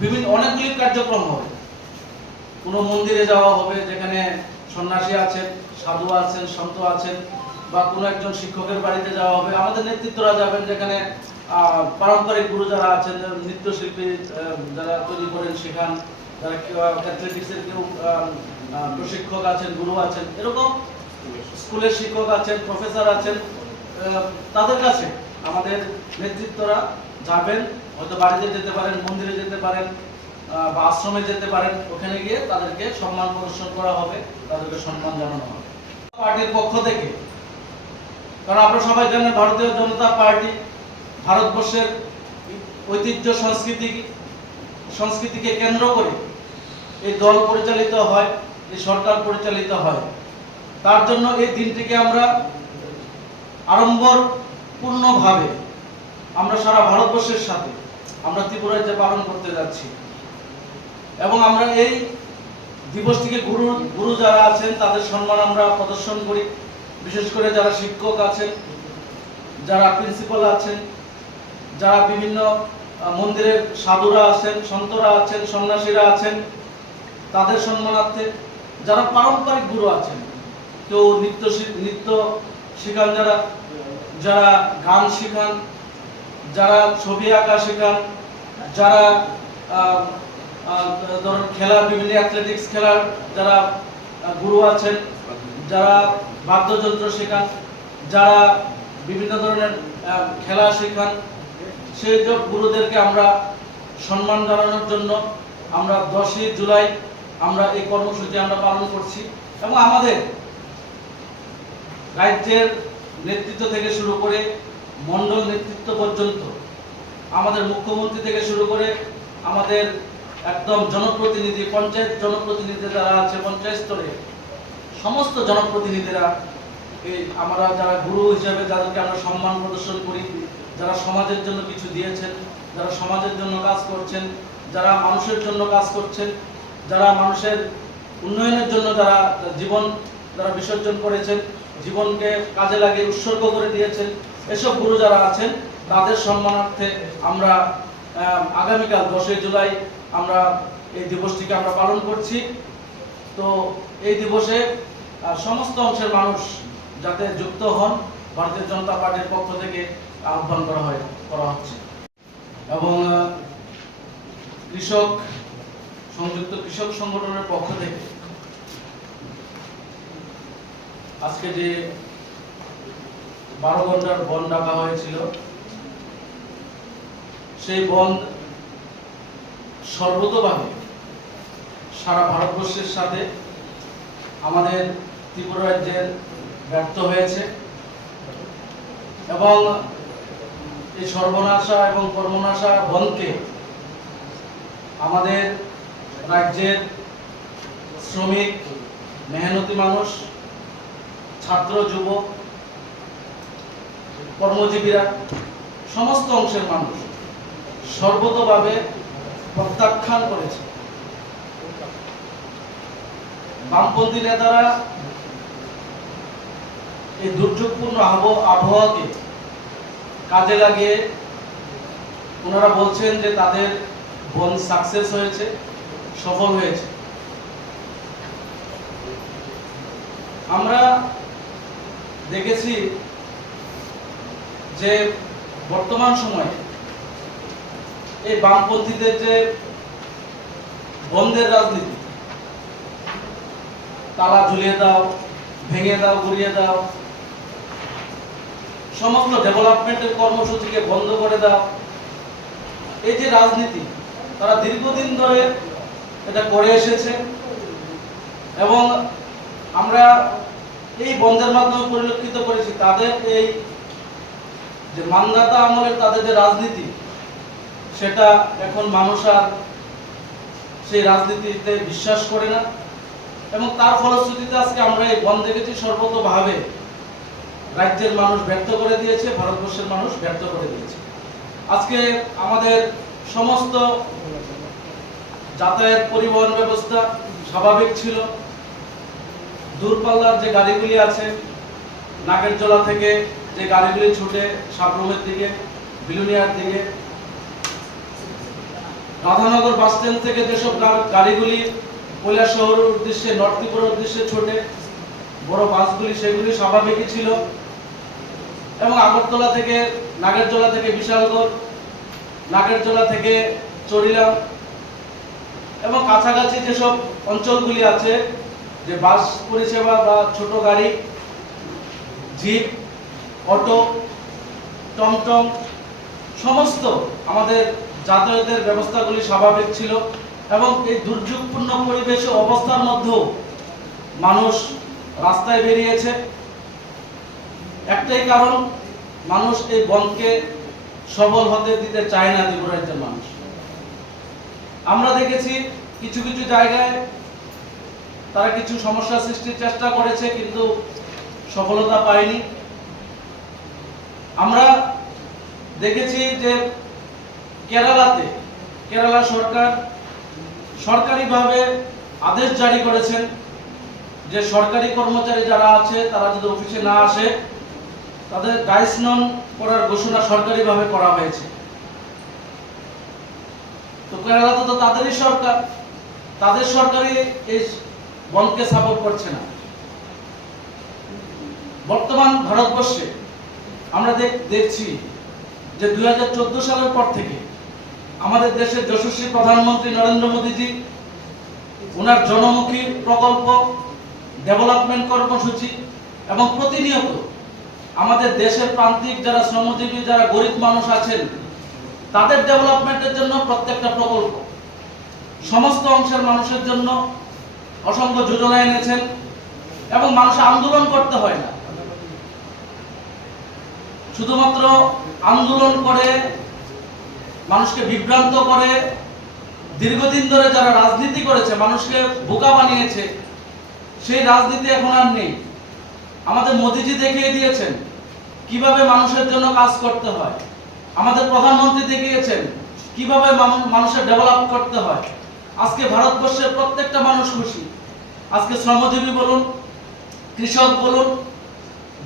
বিভিন্ন অনেকগুলি কার্যক্রম হবে। কোনো মন্দিরে যাওয়া হবে, যেখানে সন্ন্যাসী আছেন, সাধু আছেন, সন্ত আছেন, বা কোনো একজন শিক্ষকের বাড়িতে যাওয়া হবে। আমাদের নেতৃত্বরা যাবেন, যেখানে পারম্পরিক গুরু যারা আছেন নৃত্যশিল্পী যারা তৈরি করেন শেখান কেউ প্রশিক্ষক আছেন, গুরু আছেন, এরকম স্কুলের শিক্ষক আছেন প্রফেসর আছেন তাদের কাছে আমাদের নেতৃত্বরা যাবেন। হয়তো বাড়িতে যেতে পারেন, মন্দিরে যেতে পারেন বা আশ্রমে যেতে পারেন, ওখানে গিয়ে তাদেরকে সম্মান প্রদর্শন করা হবে, তাদেরকে সম্মান জানানো হবে। পার্টির পক্ষ থেকে, কারণ আপনারা সবাই জানেন ভারতীয় জনতা পার্টি ভারতবর্ষের ঐতিহ্য, সংস্কৃতি, সংস্কৃতিকে কেন্দ্র করে এই দল পরিচালিত হয়, এই সরকার পরিচালিত হয়। তার জন্য এই দিনটিকে আমরা আড়ম্বরপূর্ণভাবে আমরা সারা ভারতবর্ষের সাথে আমরা ত্রিপুরায় যে পালন করতে যাচ্ছি। এবং আমরা এই দিবসটিকে গুরু গুরু যারা আছেন, তাদের সম্মান আমরা প্রদর্শন করি। বিশেষ করে যারা শিক্ষক আছেন, যারা প্রিন্সিপাল আছেন, যারা বিভিন্ন মন্দিরের সাধুরা আছেন, সন্তরা আছেন, সন্ন্যাসীরা আছেন, তাদের সম্মানার্থে যারা পারম্পরিক গুরু আছেন, কেউ নৃত্য নৃত্য শেখান, যারা যারা গান শেখান যারা ছবি আঁকা শেখান, যারা ধরুন খেলা বিভিন্ন অ্যাথলেটিক্স খেলার যারা গুরু আছেন, যারা বাদ্যযন্ত্র শেখান, যারা বিভিন্ন ধরনের খেলা শেখান সেই সব গুরুদেরকে আমরা সম্মান জানানোর জন্য আমরা দশই জুলাই আমরা এই কর্মসূচি আমরা পালন করছি এবং আমাদের রাজ্যের নেতৃত্ব থেকে শুরু করে মন্ডল নেতৃত্ব পর্যন্ত আমাদের মুখ্যমন্ত্রী থেকে শুরু করে আমাদের একদম জনপ্রতিনিধি, পঞ্চায়েত জনপ্রতিনিধি যারা আছে, পঞ্চায়েত স্তরে, সমস্ত জনপ্রতিনিধিরা, এই আমরা যারা গুরু হিসাবে যাদেরকে আমরা সম্মান প্রদর্শন করি, যারা সমাজের জন্য কিছু দিয়েছেন, যারা সমাজের জন্য কাজ করছেন, যারা মানুষের জন্য কাজ করছেন, যারা মানুষের উন্নয়নের জন্য যারা জীবন, যারা বিসর্জন করেছেন, জীবনকে কাজে লাগিয়ে উৎসর্গ করে দিয়েছেন এসব গুরু যারা আছেন, তাদের সম্মানার্থে আমরা আগামীকাল দশই জুলাই আমরা এই দিবসটিকে আমরা পালন করছি। তো এই দিবসে সমস্ত অংশের মানুষ যাতে যুক্ত হন, ভারতীয় জনতা পার্টির পক্ষ থেকে আহ্বান করা হয়, করা হচ্ছে। এবং কৃষক, সংযুক্ত কৃষক সংগঠনের পক্ষ থেকে আজকে যে বারো ঘণ্টার বন ডাকা হয়েছিল। সেই বন সর্বতভাবে সারা ভারতবর্ষের সাথে আমাদের ত্রিপুরা রাজ্যের ব্যর্থ হয়েছে এবং এই সর্বনাশা এবং কর্মনাশা বন্ধকে আমাদের রাজ্যের শ্রমিক, মেহনতি মানুষ, ছাত্র, যুবক কর্মজীবীরা, সমস্ত অংশের মানুষ সর্বতভাবে প্রত্যাখ্যান করেছে। বামপন্থী নেতারা এই দুর্যোগপূর্ণ আবহাওয়াকে কাজে লাগিয়ে ওনারা বলছেন যে তাদের বন সাকসেস হয়েছে, সফল হয়েছে। আমরা দেখেছি যে বর্তমান সময়ে এই বামপন্থীদের যে বন্ধের রাজনীতি, তালা ঝুলিয়ে দাও, ভেঙে দাও, গুড়িয়ে দাও, সমস্ত ডেভেলপমেন্টের কর্মসূচিকে বন্ধ করে দাও, এই যে রাজনীতি, তারা দীর্ঘদিন ধরে এটা করে এসেছে এবং আমরা এই বন্ধের মাধ্যমে পরিলক্ষিত করেছি, তাদের এই যে মানদাতা আমলের তাদের যে রাজনীতি, সেটা এখন মানুষ আর সেই রাজনীতিতে বিশ্বাস করে না। এবং তার ফলশ্রুতিতে আজকে আমরা এই বন্ধ দেখেছি, সর্বতভাবে রাজ্যের মানুষ ব্যর্থ করে দিয়েছে, ভারতবর্ষের মানুষ ব্যর্থ করে দিয়েছে। আজকে আমাদের সমস্ত যাতায়াত পরিবহন ব্যবস্থা স্বাভাবিক ছিল। দূরপাল্লার যে গাড়িগুলি আছে নাগের জলা থেকে যে গাড়িগুলি ছুটে সাবরুমের দিকে, বিলুনিয়ার দিকে। রাধানগর বাস স্ট্যান্ড থেকে যেসব গাড়িগুলি কৈলাস শহরের উদ্দেশ্যে, নর্থ উদ্দেশ্যে ছোটে, বড় বাসগুলি, সেগুলি স্বাভাবিকই ছিল। এবং আগরতলা থেকে, নাগেরজোলা থেকে বিশালগড়, নাগেরজোলা থেকে চরিলাম এবং কাছাকাছি যেসব অঞ্চলগুলি আছে, যে বাস পরিষেবা বা ছোট গাড়ি, জিপ অটো, টমটম, সমস্ত আমাদের যাতায়াতের ব্যবস্থাগুলি স্বাভাবিক ছিল এবং এই দুর্যোগপূর্ণ পরিবেশ অবস্থার মধ্যেও মানুষ রাস্তায় বেরিয়েছে। একটাই কারণ, মানুষ এই বনকে সবল হতে দিতে চায় না ত্রিপুরা রাজ্যের মানুষ। আমরা দেখেছি কিছু কিছু জায়গায় তারা কিছু সমস্যা সৃষ্টির চেষ্টা করেছে কিন্তু সফলতা পায়নি। আমরা দেখেছি যে কেরালাতে কেরালা সরকার সরকারিভাবে আদেশ জারি করেছেন যে সরকারি কর্মচারী যারা আছে, তারা যদি অফিসে না আসে, তাদের ডাইস নন করার ঘোষণা সরকারিভাবে করা হয়েছে। তো কেরালাতে তো তাদেরই সরকার, তাদের সরকারই এই বনকে সাপোর্ট করছে না। বর্তমান ভারতবর্ষে আমরা দেখ- দেখছি যে দু হাজার চোদ্দ সালের পর থেকে আমাদের দেশের যশস্বী প্রধানমন্ত্রী নরেন্দ্র মোদীজি, ওনার জনমুখী প্রকল্প, ডেভেলপমেন্ট কর্মসূচি এবং প্রতিনিয়ত আমাদের দেশের প্রান্তিক যারা শ্রমজীবী, যারা গরিব মানুষ আছেন, তাদের ডেভেলপমেন্টের জন্য প্রত্যেকটা প্রকল্প। সমস্ত অংশের মানুষের জন্য অসংখ্য যোজনা এনেছেন এবং মানুষ আন্দোলন করতে হয় না। শুধুমাত্র আন্দোলন করে, মানুষকে বিভ্রান্ত করে, দীর্ঘদিন ধরে যারা রাজনীতি করেছে, মানুষকে বোকা বানিয়েছে, সেই রাজনীতি এখন আর নেই। আমাদের মোদিজি দেখিয়ে দিয়েছেন কীভাবে মানুষের জন্য কাজ করতে হয়। আমাদের প্রধানমন্ত্রী দেখিয়েছেন কীভাবে মানু- মানুষের ডেভেলপ করতে হয়। আজকে ভারতবর্ষের প্রত্যেকটা মানুষ খুশি। আজকে শ্রমজীবী বলুন, কৃষক বলুন,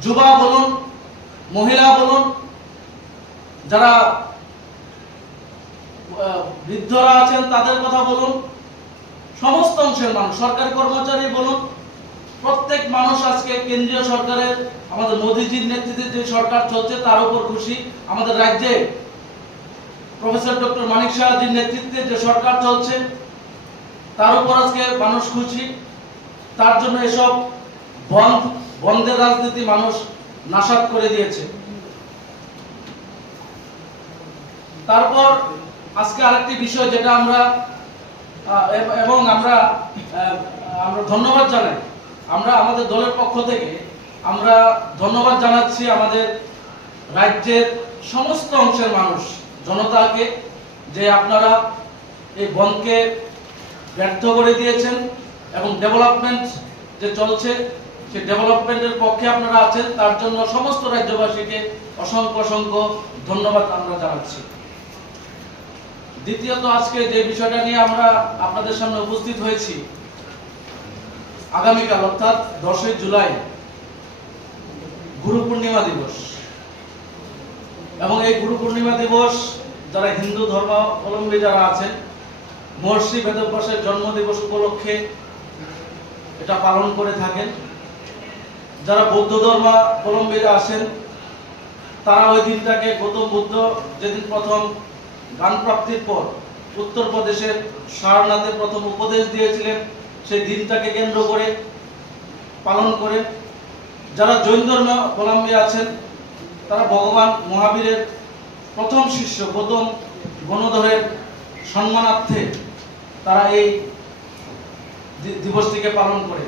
যুবা বলুন মহিলা বলুন, যারা বৃদ্ধরা আছেন, তাদের কথা বলুন। সমস্ত অংশের মানুষ, সরকারি কর্মচারী বলুন, প্রত্যেক মানুষ আজকে কেন্দ্রীয় সরকারের, আমাদের মোদিজির নেতৃত্বে যে সরকার চলছে, তার উপর খুশি। আমাদের রাজ্যে প্রফেসর ডক্টর মানিক শাহজির নেতৃত্বে যে সরকার চলছে, তার উপর আজকে মানুষ খুশি। তার জন্য এসব বন্ধ বন্ধের রাজনীতি মানুষ নাশাত করে দিয়েছে। তারপর আজকে আরেকটি বিষয় যেটা আমরা এবং আমরা আমরা ধন্যবাদ জানাই। আমরা আমাদের দলের পক্ষ থেকে আমরা ধন্যবাদ জানাচ্ছি আমাদের রাজ্যের সমস্ত অংশের মানুষ, জনতাকে, যে আপনারা এই বনকে ব্যর্থ করে দিয়েছেন এবং ডেভেলপমেন্ট যে চলছে সেই ডেভেলপমেন্টের পক্ষে আপনারা আছেন, তার জন্য সমস্ত রাজ্যবাসীকে অসংখ্য অসংখ্য ধন্যবাদ আমরা জানাচ্ছি। দ্বিতীয়ত আজকে যে বিষয়টা নিয়ে আমরা আপনাদের সামনে উপস্থিত হয়েছি, আগামীকাল অর্থাৎ দশই জুলাই, গুরু পূর্ণিমা দিবস। এবং এই গুরু পূর্ণিমা দিবস যারা হিন্দু ধর্মাবলম্বী যারা আছেন, মহর্ষি বেদব্যাসের জন্ম দিবস উপলক্ষে এটা পালন করে থাকেন। যারা বৌদ্ধ ধর্মাবলম্বীরা আছেন, তারা ওই দিনটাকে গৌতম বুদ্ধ যেদিন প্রথম জ্ঞান প্রাপ্তির পর উত্তরপ্রদেশের সারনাথে প্রথম উপদেশ দিয়েছিলেন, সেই দিনটাকে কেন্দ্র করে পালন করে যারা জৈন ধর্ম ধর্মাবলম্বী আছেন, তারা ভগবান মহাবীরের প্রথম শিষ্য, গৌতম গণধরের সম্মানার্থে তারা এই দিবসটিকে পালন করে